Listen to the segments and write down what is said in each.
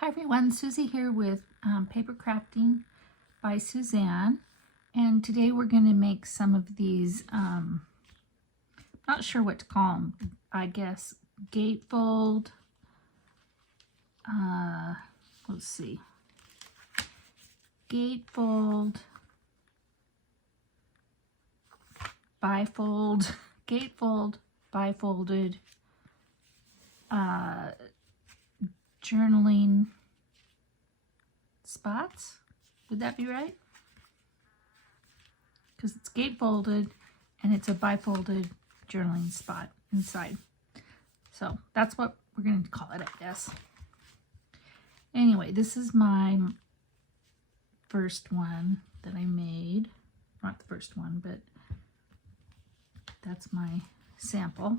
Hi everyone, Susie here with Paper Crafting by Suzanne, and today we're going to make some of these, not sure what to call them, I guess gatefold, let's see, gatefold, bifold, gatefold, bifolded, journaling spots. Would that be right? Because it's gatefolded and it's a bifolded journaling spot inside. So that's what we're going to call it, I guess. Anyway, this is my first one that I made. Not the first one, but that's my sample.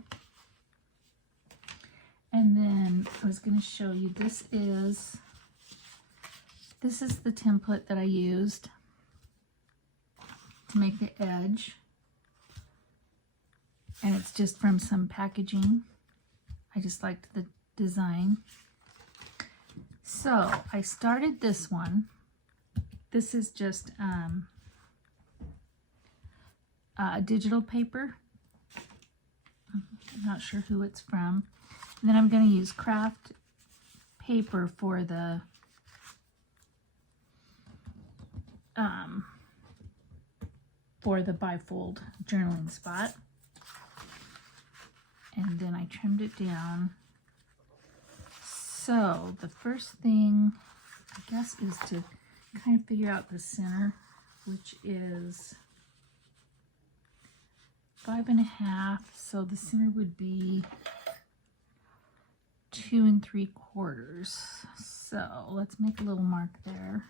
And then I was going to show you, this is the template that I used to make the edge. And it's just from some packaging. I just liked the design. So I started this one. This is just digital paper. I'm not sure who it's from. And then I'm going to use craft paper for the bifold journaling spot. And then I trimmed it down. So the first thing, I guess, is to kind of figure out the center, which is 5.5. So the center would be 2 3/4. So let's make a little mark there.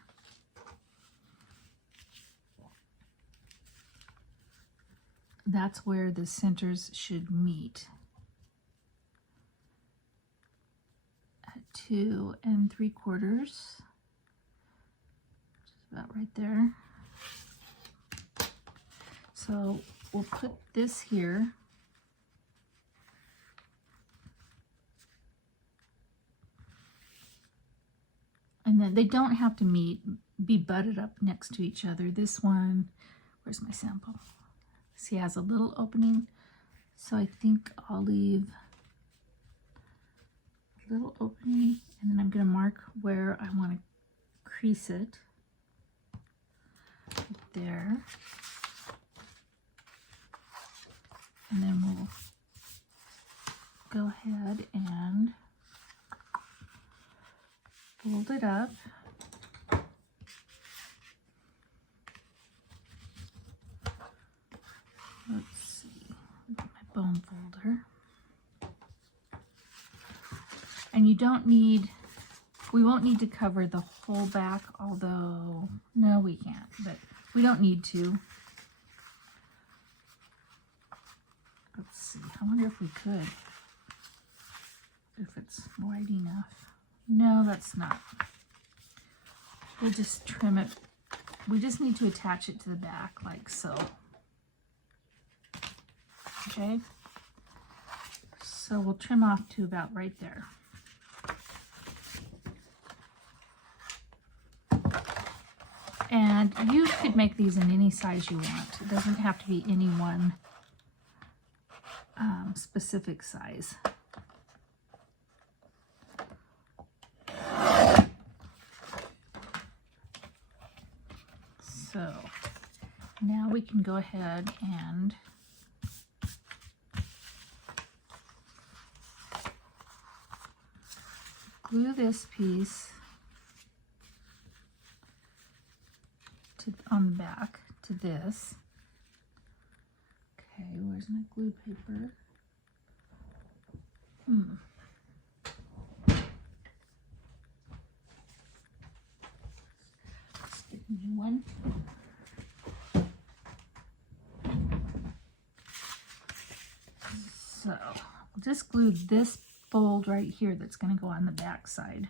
That's where the centers should meet. At 2 3/4. Just about right there. So we'll put this here. And then they don't have to be butted up next to each other. This one, where's my sample? See, it has a little opening. So I think I'll leave a little opening, and then I'm going to mark where I want to crease it. Right there. And then we'll go ahead and fold it up. Let's see, my bone folder. And you don't need, we won't need to cover the whole back, although, no, we can't, but we don't need to. Let's see, I wonder if we could, if it's wide enough. No, that's not. We'll just trim it. We just need to attach it to the back like so. Okay. So we'll trim off to about right there. And you could make these in any size you want. It doesn't have to be any one specific size. So now we can go ahead and glue this piece on the back to this. Okay, where's my glue paper? Let's get a new one. So we'll just glue this fold right here that's going to go on the back side.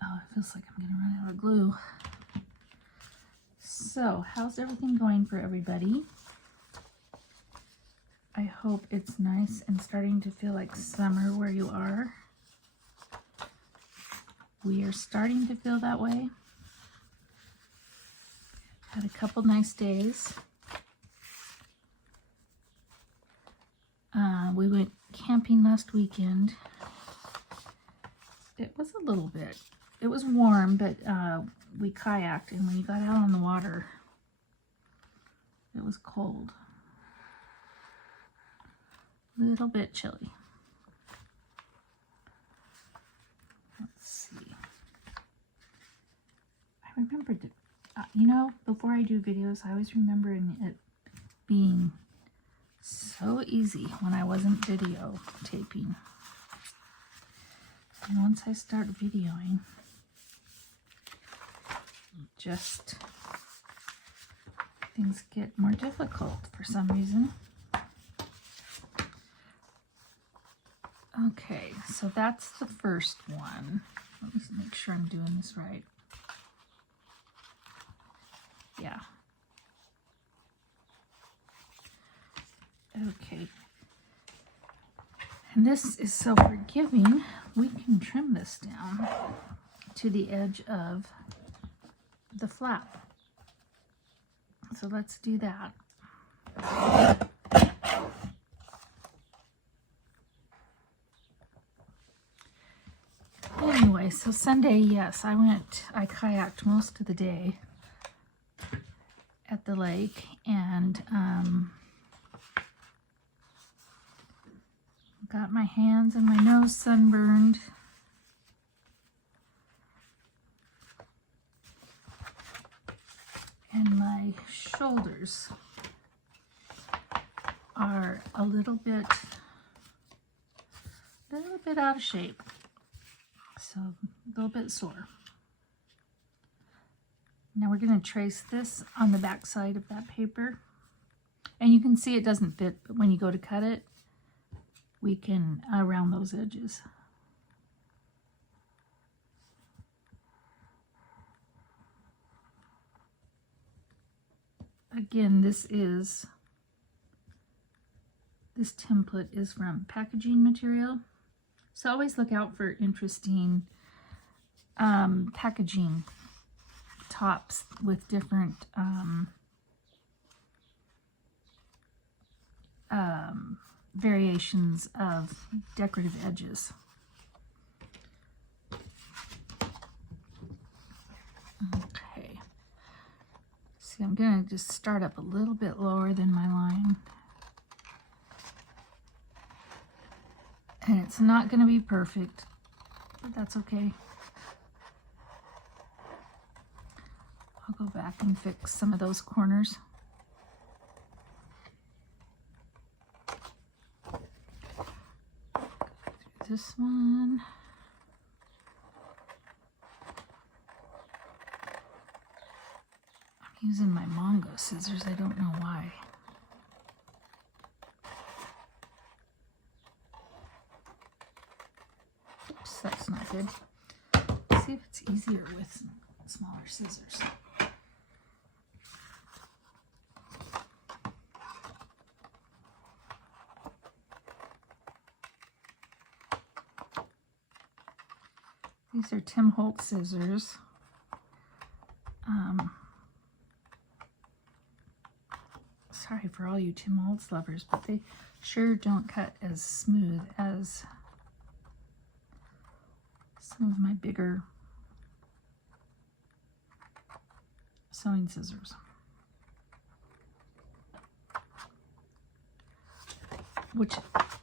Oh, it feels like I'm going to run out of glue. So, how's everything going for everybody? I hope it's nice and starting to feel like summer where you are. We are starting to feel that way. Had a couple nice days. We went camping last weekend. It was a little bit, it was warm, but we kayaked, and when you got out on the water, it was cold. A little bit chilly. Let's see. I remembered that, you know, before I do videos, I always remember it being so easy when I wasn't videotaping. And once I start videoing, just things get more difficult for some reason. Okay, so that's the first one. Let me make sure I'm doing this right. Yeah. Okay. And this is so forgiving, we can trim this down to the edge of the flap. So let's do that. Anyway, so Sunday, yes, I kayaked most of the day at the lake, and got my hands and my nose sunburned. And my shoulders are a little bit out of shape. So a little bit sore. Now we're going to trace this on the back side of that paper. And you can see it doesn't fit, but when you go to cut it, we can round those edges. Again, this template is from Packaging Material. So always look out for interesting packaging tops with different variations of decorative edges. Okay. See, I'm going to just start up a little bit lower than my line. And it's not going to be perfect, but that's okay. I'll go back and fix some of those corners. This one. I'm using my Mongo scissors. I don't know why. Oops, that's not good. Let's see if it's easier with smaller scissors. These are Tim Holtz scissors. Sorry for all you Tim Holtz lovers, but they sure don't cut as smooth as some of my bigger sewing scissors. Which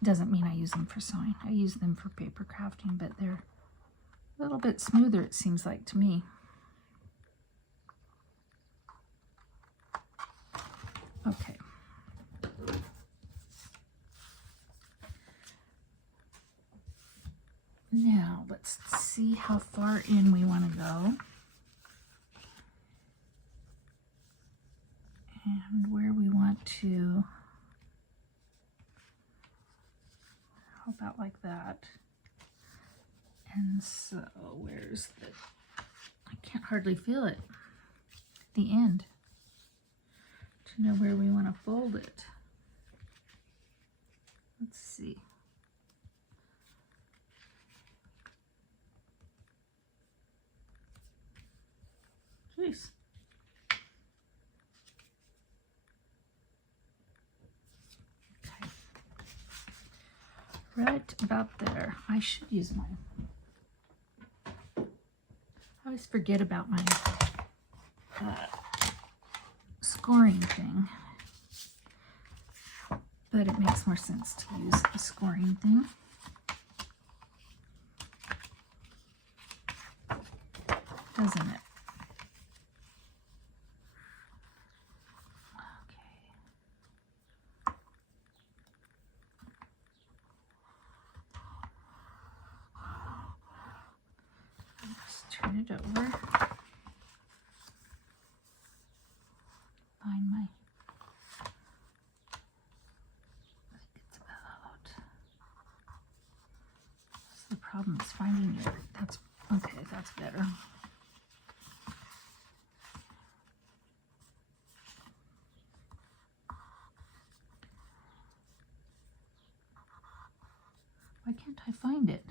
doesn't mean I use them for sewing. I use them for paper crafting, but they're a little bit smoother, it seems like to me. Okay. Now, let's see how far in we want to go. And where we want to, how about like that? And so, where's the, I can't hardly feel it, the end, to know where we want to fold it. Let's see. Jeez. Okay. Right about there. I should use mine. I always forget about my scoring thing, but it makes more sense to use the scoring thing. Doesn't it? Turn it over. Find my, I think it's about, what's the problem is finding it. That's, okay, that's better. Why can't I find it?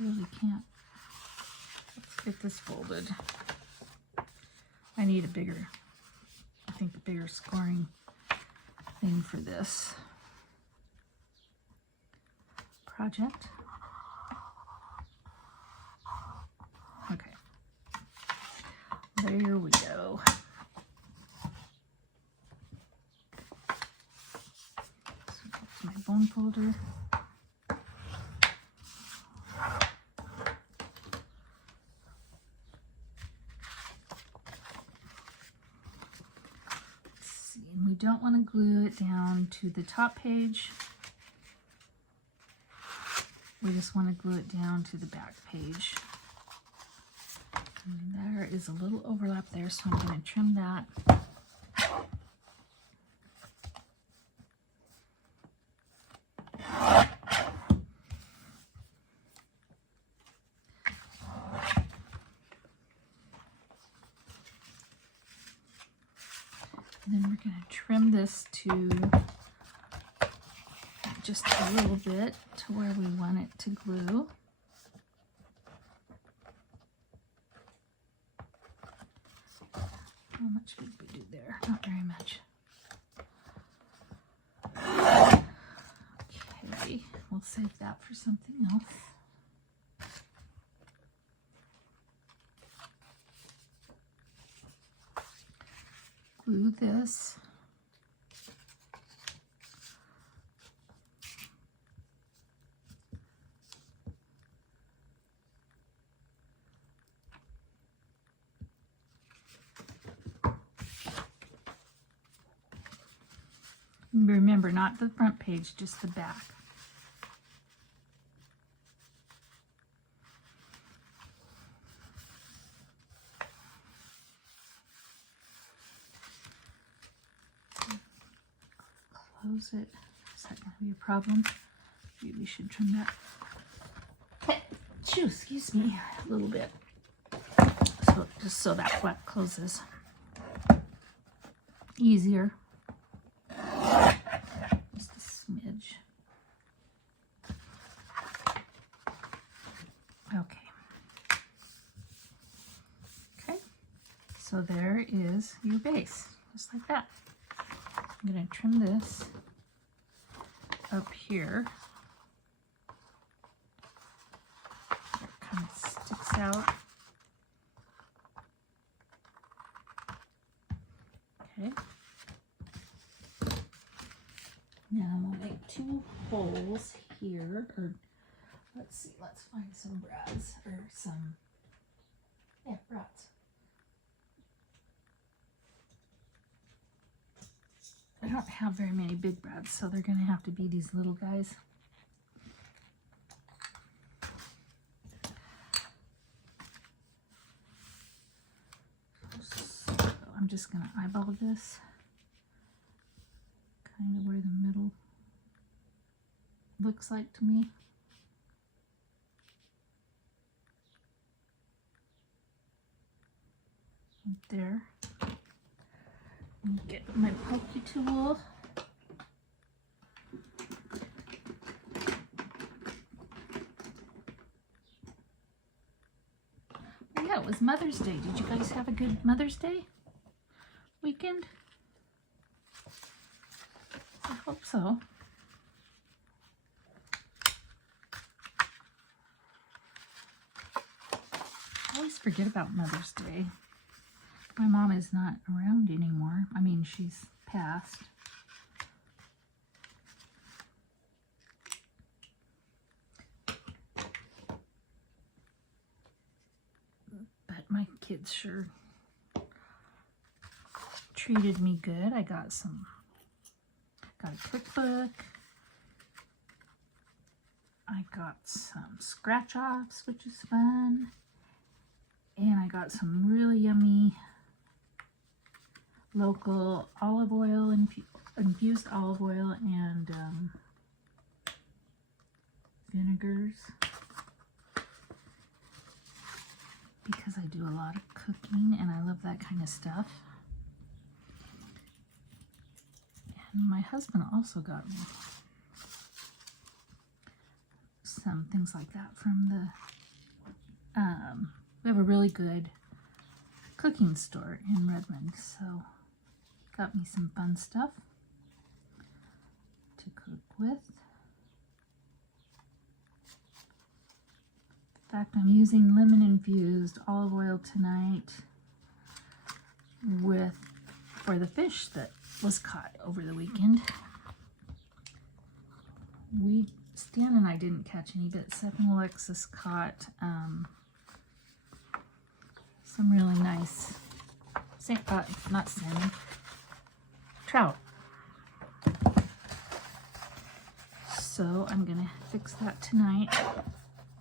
Really can't. Let's get this folded. I need a bigger, I think a bigger scoring thing for this project. Okay. There we go. So that's my bone folder. We don't want to glue it down to the top page. We just want to glue it down to the back page. And there is a little overlap there, so I'm going to trim that. And then we're going to trim this to just a little bit to where we want it to glue. How much did we do there? Not very much. Okay, we'll save that for something else. Glue this. Remember, not the front page, just the back. Close it. Is that going to be a problem? Maybe we should trim that. Chew, excuse me, a little bit. So just so that flap closes easier. Just a smidge. Okay. Okay. So there is your base, just like that. I'm going to trim this up here. It kind of sticks out. Okay. Now I'm going to make 2 holes here, or let's see, let's find some brads, or some, yeah, brads. I don't have very many big brads, so they're going to have to be these little guys. So I'm just going to eyeball this, kind of where the middle looks like to me. right there. Get my pokey tool. Oh, yeah, it was Mother's Day. Did you guys have a good Mother's Day weekend? I hope so. I always forget about Mother's Day. My mom is not around anymore. I mean, she's passed. But my kids sure treated me good. I got a cookbook. I got some scratch offs, which is fun. And I got some really yummy local olive oil, infused olive oil, and vinegars, because I do a lot of cooking and I love that kind of stuff. And my husband also got me some things like that from the we have a really good cooking store in Redmond, so got me some fun stuff to cook with. In fact, I'm using lemon infused olive oil tonight for the fish that was caught over the weekend. Stan and I didn't catch any, but Seth and Alexis caught some really nice, not salmon, trout. So I'm gonna fix that tonight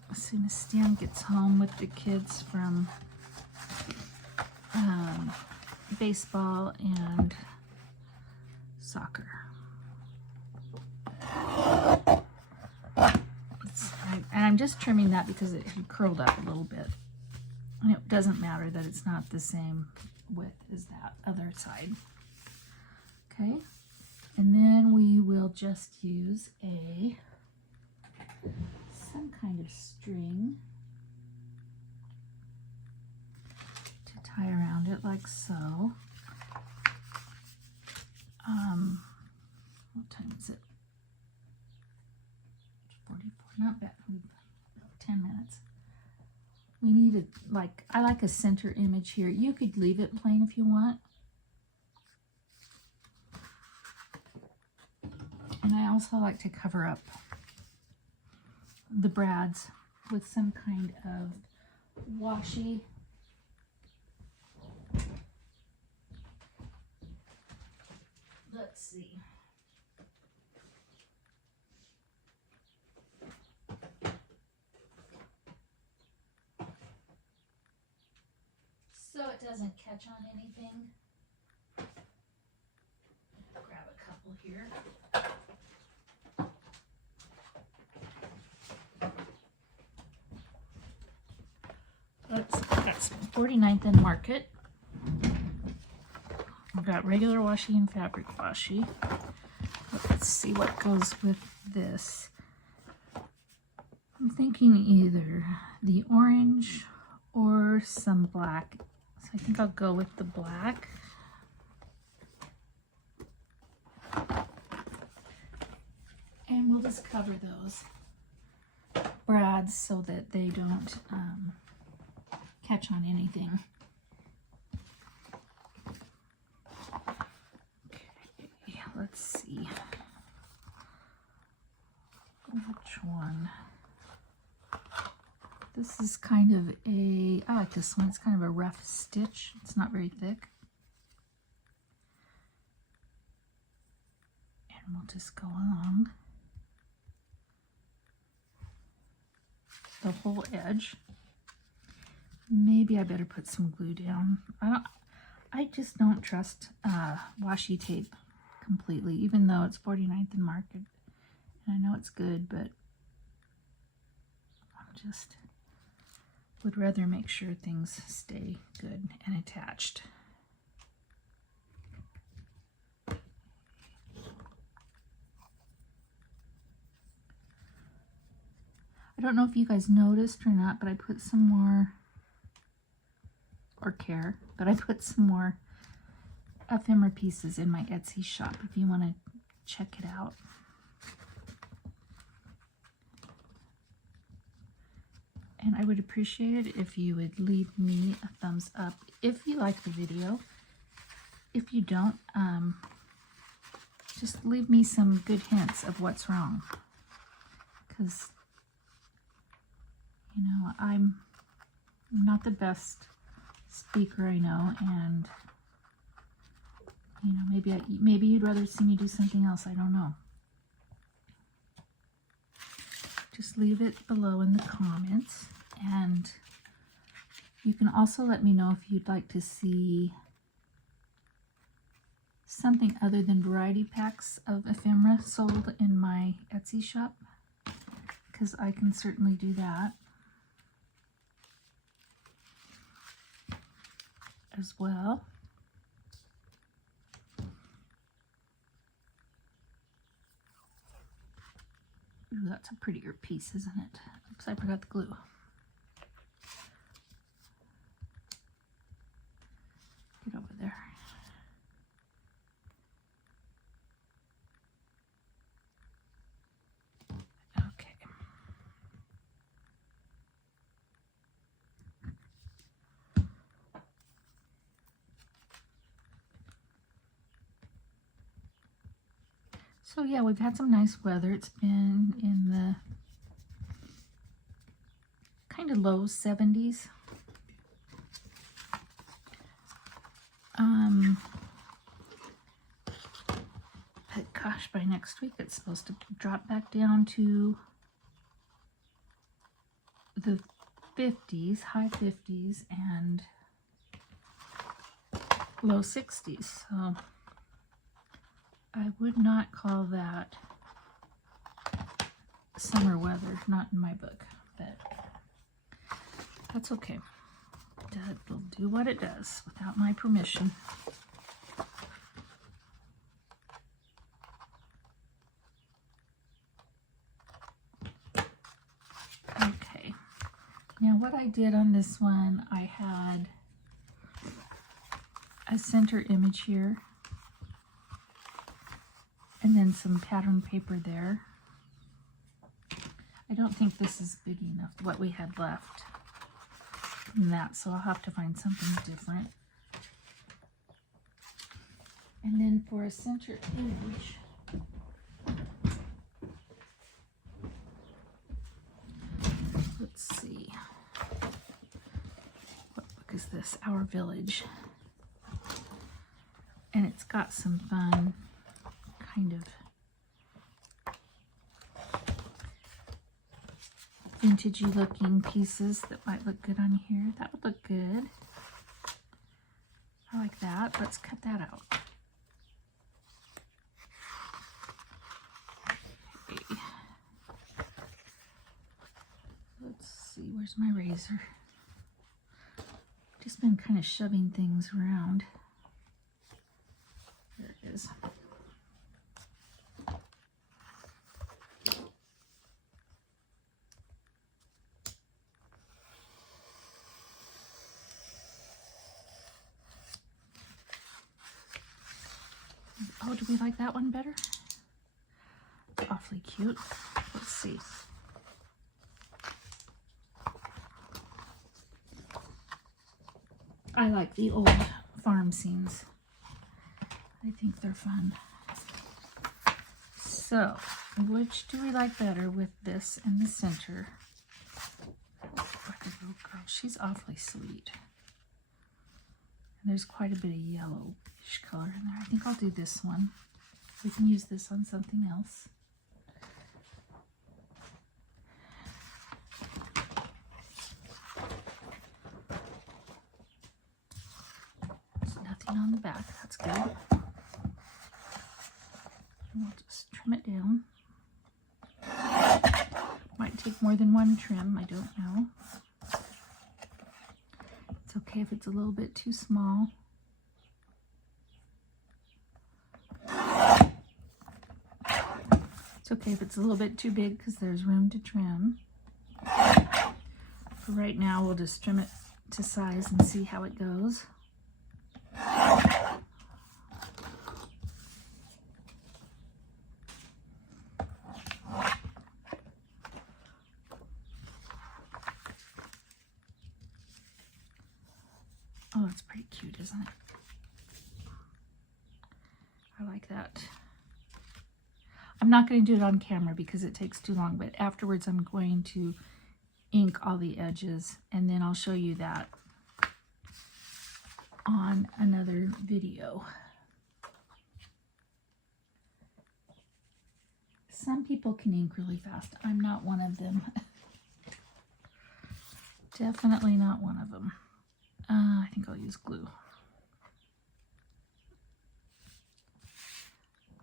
as soon as Stan gets home with the kids from baseball and soccer. And I'm just trimming that because it had curled up a little bit. And it doesn't matter that it's not the same width as that other side. Okay, and then we will just use some kind of string to tie around it like so. What time is it? 44, not bad. About 10 minutes. We need I like a center image here. You could leave it plain if you want. And I also like to cover up the brads with some kind of washi. Let's see. So it doesn't catch on anything. Grab a couple here. That's 49th and Market. I've got regular washi and fabric washi. Let's see what goes with this. I'm thinking either the orange or some black. So I think I'll go with the black. And we'll just cover those brads so that they don't catch on anything. Okay, let's see. Which one? This is kind of I like this one. It's kind of a rough stitch. It's not very thick. And we'll just go along the whole edge. Maybe I better put some glue down. I just don't trust washi tape completely, even though it's 49th and Market. And I know it's good, but I'm just would rather make sure things stay good and attached. I don't know if you guys noticed or not, but I put some more, or care, but I put some more ephemera pieces in my Etsy shop if you want to check it out. And I would appreciate it if you would leave me a thumbs up if you like the video. If you don't, just leave me some good hints of what's wrong. Because, you know, I'm not the best speaker I know, and, you know, maybe you'd rather see me do something else. I don't know. Just leave it below in the comments, and you can also let me know if you'd like to see something other than variety packs of ephemera sold in my Etsy shop, because I can certainly do that as well. Ooh, that's a prettier piece, isn't it? Oops, I forgot the glue. Get over there. Okay. So yeah, we've had some nice weather. It's been in the kind of low 70s. But gosh, by next week it's supposed to drop back down to the 50s, high 50s, and low 60s. So I would not call that summer weather, not in my book, but that's okay. It'll do what it does without my permission. Okay, now what I did on this one, I had a center image here, and then some pattern paper there. I don't think this is big enough, what we had left from that, so I'll have to find something different. And then for a center image, let's see, what book is this? Our Village. And it's got some fun kind of vintagey looking pieces that might look good on here. That would look good. I like that. Let's cut that out. Okay. Let's see, where's my razor? Just been kind of shoving things around. There it is. Oh, do we like that one better? It's awfully cute. Let's see. I like the old farm scenes. I think they're fun. So, which do we like better with this in the center? Oh, the little girl, she's awfully sweet. And there's quite a bit of yellowish color in there. I think I'll do this one. We can use this on something else. There's nothing on the back. That's good. And we'll just trim it down. Might take more than one trim, I don't know. It's okay if it's a little bit too small. It's okay if it's a little bit too big because there's room to trim. For right now, we'll just trim it to size and see how it goes. Oh, it's pretty cute, isn't it? I like that. I'm not going to do it on camera because it takes too long, but afterwards I'm going to ink all the edges, and then I'll show you that on another video. Some people can ink really fast. I'm not one of them. Definitely not one of them. I think I'll use glue.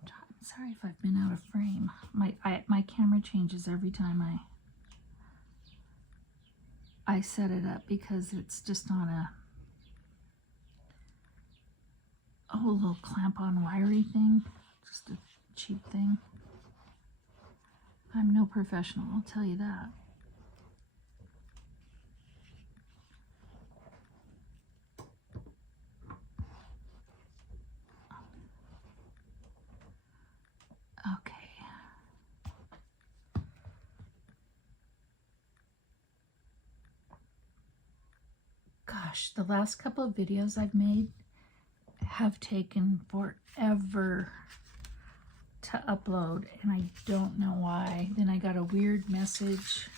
I'm sorry if I've been out of frame. My camera changes every time I set it up because it's just on a little clamp-on wiry thing. Just a cheap thing. I'm no professional, I'll tell you that. Okay. Gosh, the last couple of videos I've made have taken forever to upload, and I don't know why. Then I got a weird message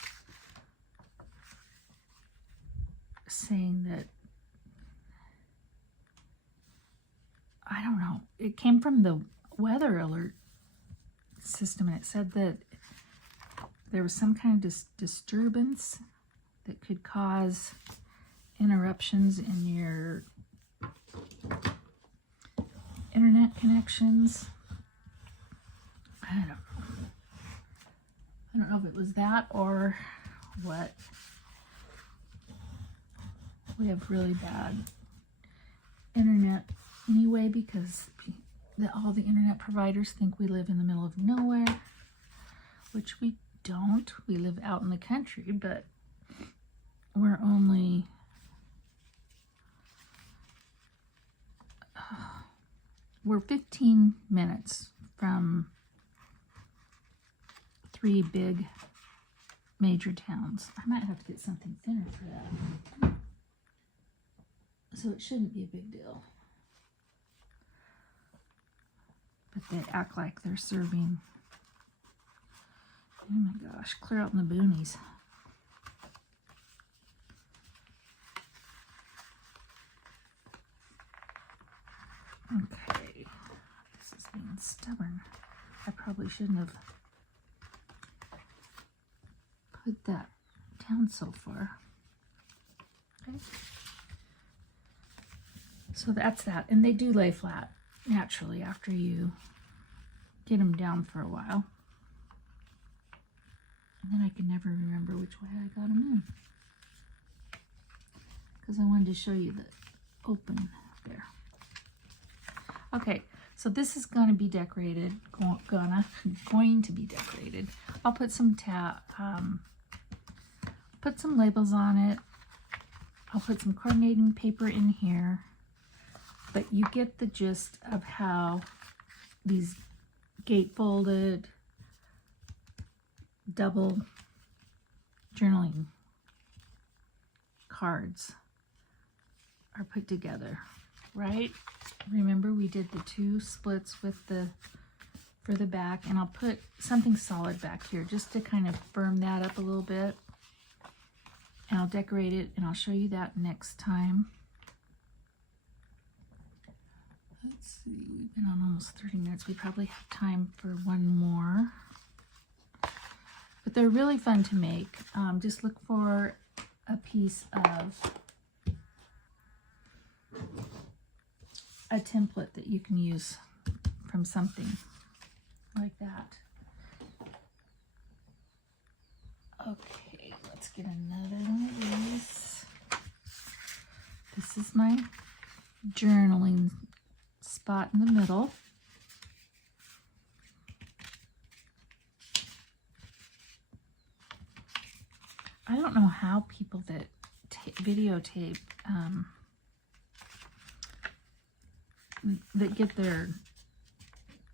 saying that, I don't know, it came from the weather alert system, and it said that there was some kind of disturbance that could cause interruptions in your internet connections. I don't know if it was that or what. We have really bad internet anyway because all the internet providers think we live in the middle of nowhere, which we don't. We live out in the country, but we're only we're 15 minutes from 3 big major towns. I might have to get something thinner for that. So it shouldn't be a big deal. But they act like they're serving. Oh my gosh, clear out in the boonies. Okay, this is being stubborn. I probably shouldn't have put that down so far. Okay. So that's that. And they do lay flat naturally after you get them down for a while. And then I can never remember which way I got them in, because I wanted to show you the open there. Okay, so this is going to be decorated. Going to be decorated. I'll put some put some labels on it. I'll put some coordinating paper in here. But you get the gist of how these gatefolded double journaling cards are put together, right? Remember we did the 2 splits with for the back, and I'll put something solid back here just to kind of firm that up a little bit. And I'll decorate it, and I'll show you that next time. Let's see, we've been on almost 30 minutes. We probably have time for one more. But they're really fun to make. Just look for a piece of a template that you can use from something like that. Okay, let's get another one of these. is my journaling spot in the middle. I don't know how people that videotape, that get their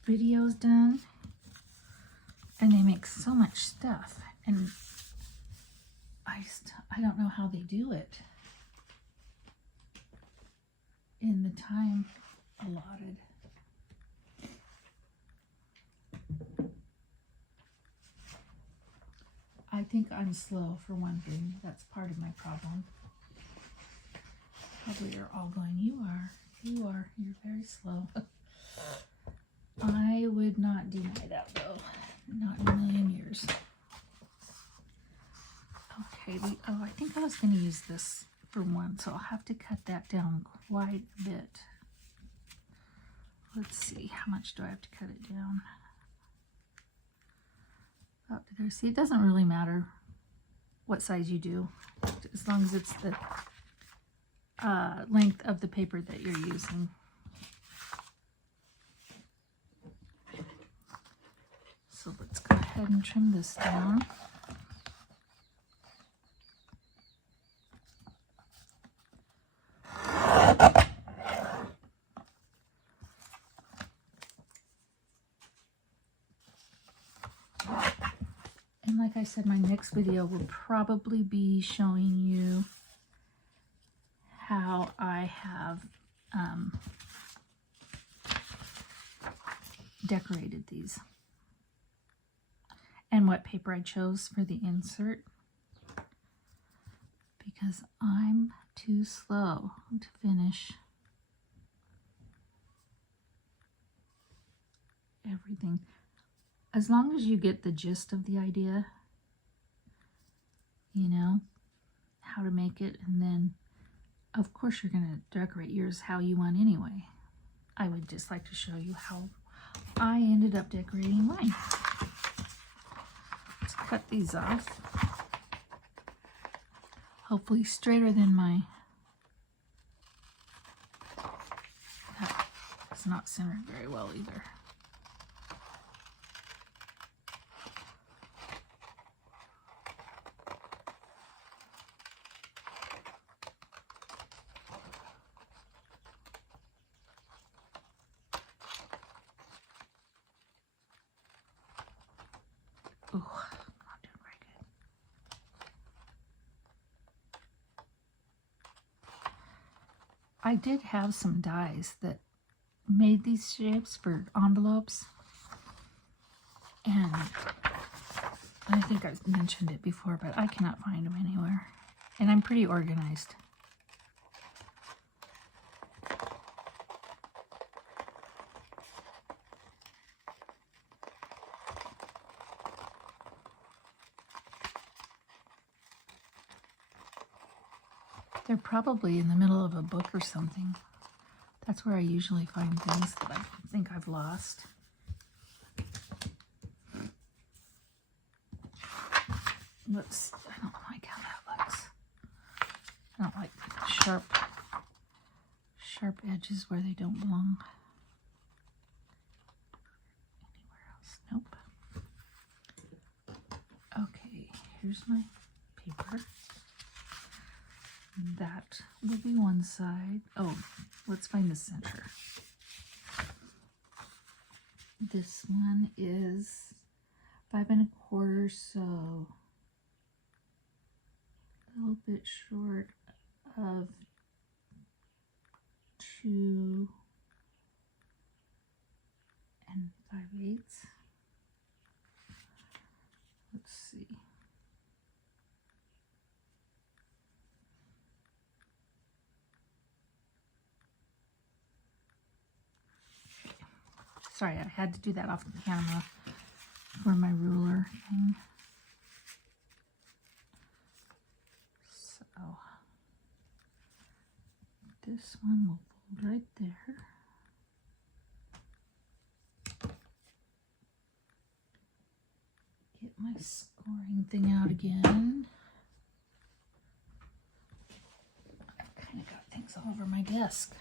videos done, and they make so much stuff, and I don't know how they do it in the time allotted. I think I'm slow for one thing. That's part of my problem. Probably you're all going, you're very slow. I would not deny that though. Not in a million years. Okay, I think I was going to use this for one, so I'll have to cut that down quite a bit. Let's see, how much do I have to cut it down? Up to there. See, it doesn't really matter what size you do, as long as it's the length of the paper that you're using. So let's go ahead and trim this down. And like I said, my next video will probably be showing you how I have decorated these and what paper I chose for the insert, because I'm too slow to finish everything. As long as you get the gist of the idea, you know, how to make it, and then of course you're going to decorate yours how you want anyway. I would just like to show you how I ended up decorating mine. Let's cut these off. Hopefully straighter than my, it's not centered very well either. Oh, not doing very good. I did have some dies that made these shapes for envelopes, and I think I've mentioned it before, but I cannot find them anywhere, and I'm pretty organized. They're probably in the middle of a book or something. That's where I usually find things that I think I've lost. Looks, I don't like how that looks. I don't like sharp edges where they don't belong. Anywhere else? Nope. Okay, here's my paper. That will be one side. Oh, let's find the center. This one is 5 1/4, so a little bit short of 2 5/8. Let's see. Sorry, I had to do that off the camera for my ruler thing. So this one will fold right there. Get my scoring thing out again. I've kind of got things all over my desk.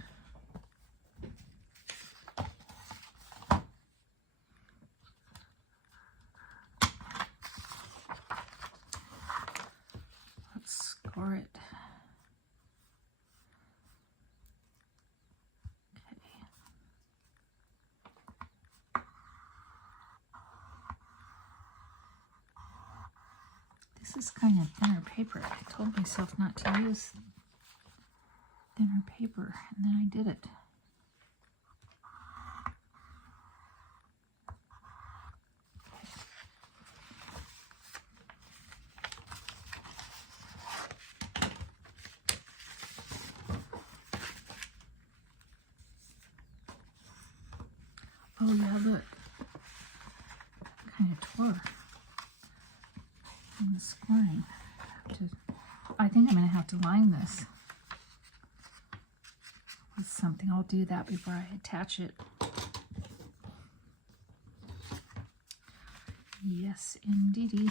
Let's score it. This is kind of thinner paper. I told myself not to use thinner paper, and then I did it. Oh yeah, look. Kind of tore in the scoring. I think I'm going to have to line this with something. I'll do that before I attach it. Yes, indeedy.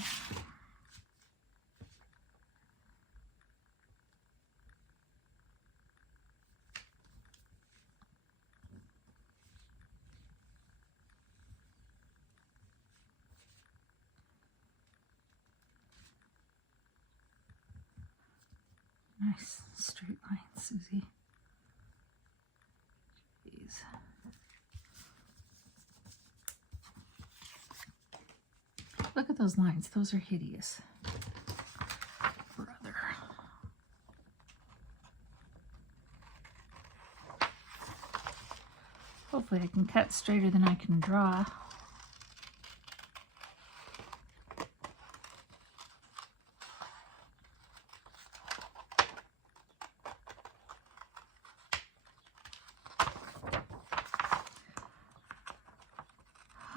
Nice straight line, Susie. Jeez. Look at those lines. Those are hideous. Brother. Hopefully I can cut straighter than I can draw.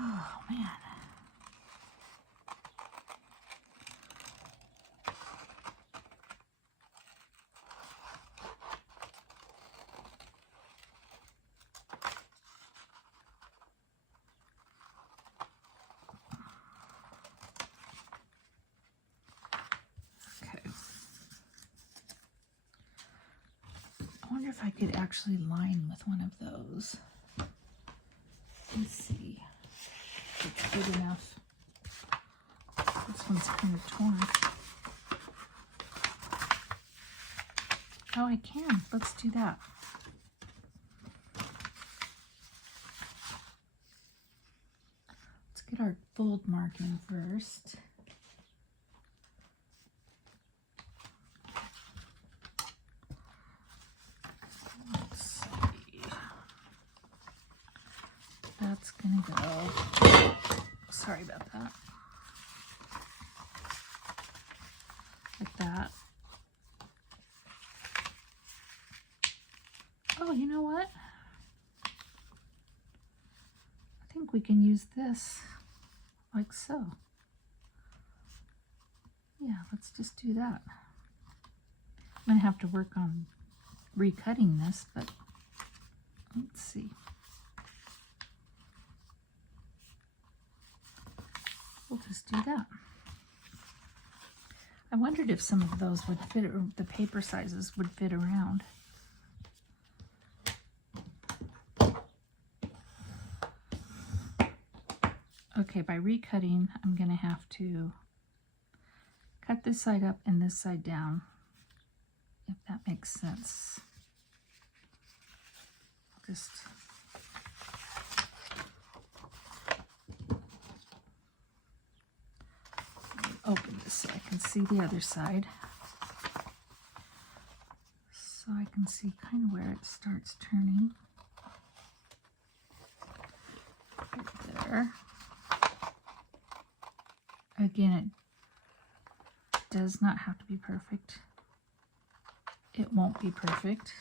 Oh, man. Okay. I wonder if I could actually line with one of those. Let's see. It's good enough. This one's kind of torn. Oh, I can. Let's do that. Let's get our fold marking first. Let's see. That's gonna go. Sorry about that. Like that. Oh, you know what? I think we can use this like so. Yeah, let's just do that. I'm gonna have to work on recutting this, but let's see. We'll just do that. I wondered if some of those would fit, or the paper sizes would fit around. Okay, by recutting, I'm going to have to cut this side up and this side down, if that makes sense. Just open this so I can see the other side. So I can see kind of where it starts turning. Right there. Again, it does not have to be perfect. It won't be perfect.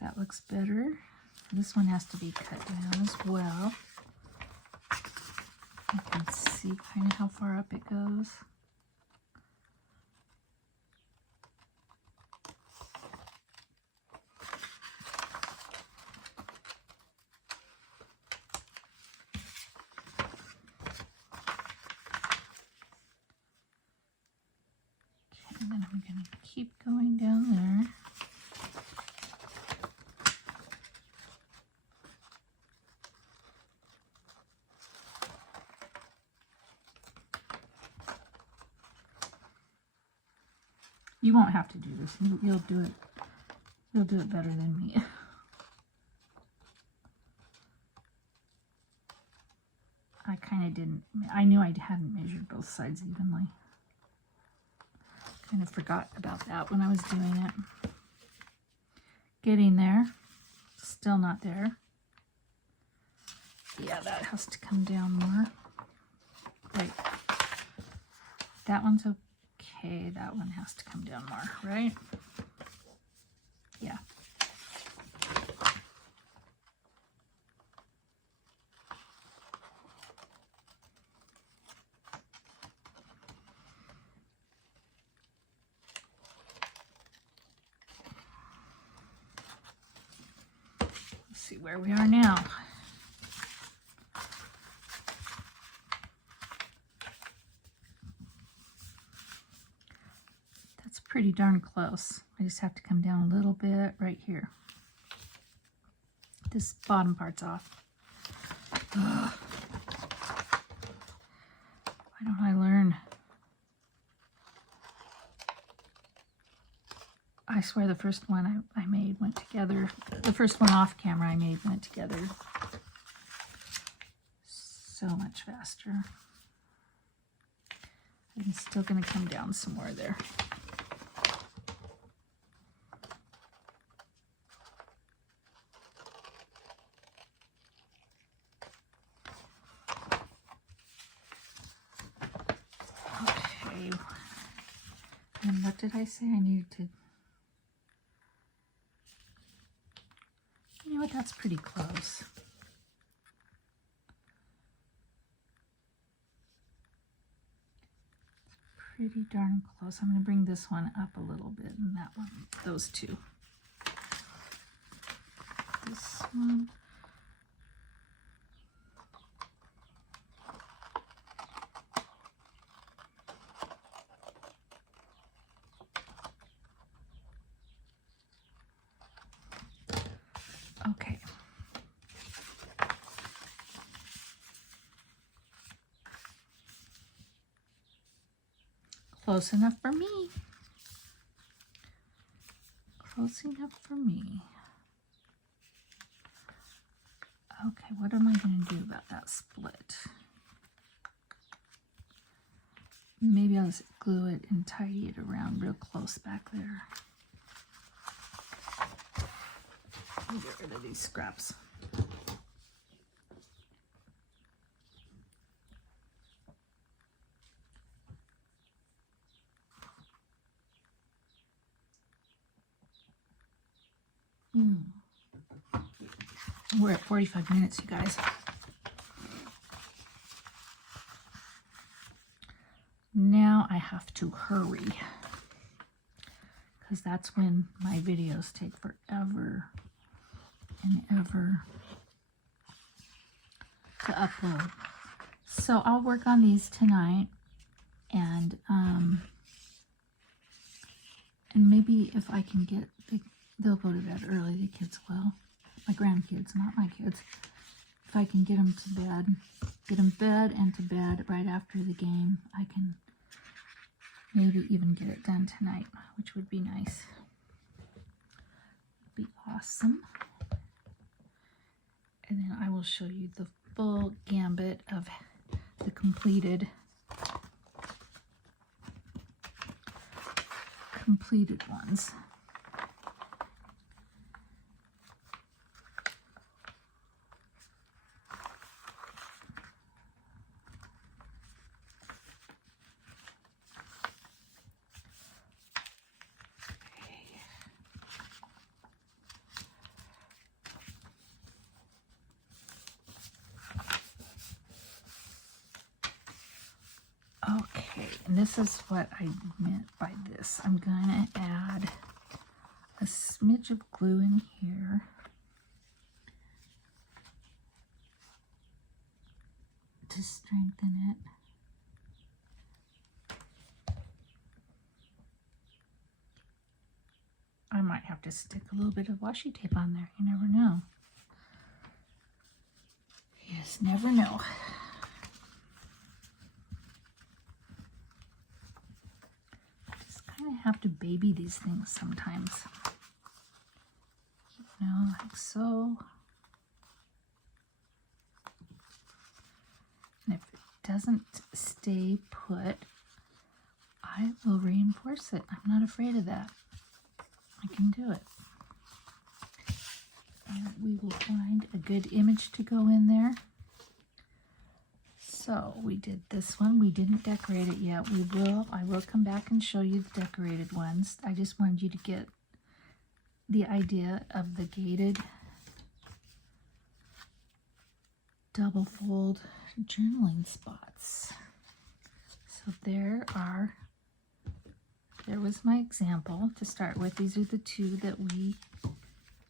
That looks better. This one has to be cut down as well. You can see kind of how far up it goes. Okay, and then I'm going to keep going down there. You won't have to do this. You'll do it. You'll do it better than me. I kind of didn't. I knew I hadn't measured both sides evenly. Kind of forgot about that when I was doing it. Getting there. Still not there. Yeah, that has to come down more. Right. That one's okay. That one has to come down more, right? Yeah. Let's see where we are now. That's pretty darn close. I just have to come down a little bit right here. This bottom part's off. Ugh. Why don't I learn? I swear the first one I made went together. The first one off camera I made went together so much faster. I'm still going to come down some more there. Okay. And what did I say I needed to... You know what? That's pretty close. Pretty darn close. I'm going to bring this one up a little bit and that one, those two. This one. Okay. Close enough for me. Close enough for me. Okay, what am I going to do about that split? Maybe I'll just glue it and tidy it around real close back there. I'll get rid of these scraps. We're at 45 minutes, you guys. Now I have to hurry because that's when my videos take forever and ever to upload. So I'll work on these tonight, and maybe if I can get they'll go to bed early, the kids will. My grandkids, not my kids. If I can get them to bed, and to bed right after the game, I can maybe even get it done tonight, which would be nice. Be awesome. And then I will show you the full gambit of the completed ones. Okay, and this is what I meant by this. I'm going to add a smidge of glue in here. To strengthen it. might have to stick a little bit of washi tape on there. You never know. You just never know. Just kind of have to baby these things sometimes. You know, like so. And if it doesn't stay put, I will reinforce it. I'm not afraid of that. I can do it. And we will find a good image to go in there. So we did this one. We didn't decorate it yet. I will come back and show you the decorated ones. I just wanted you to get the idea of the gated double fold journaling spots. So there was my example to start with. These are the two that we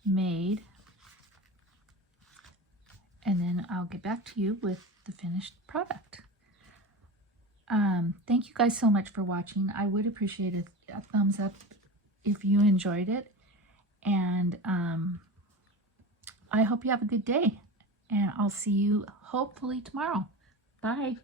made. And then I'll get back to you with the finished product. Thank you guys so much for watching. I would appreciate a thumbs up if you enjoyed it. And I hope you have a good day. And I'll see you hopefully tomorrow. Bye.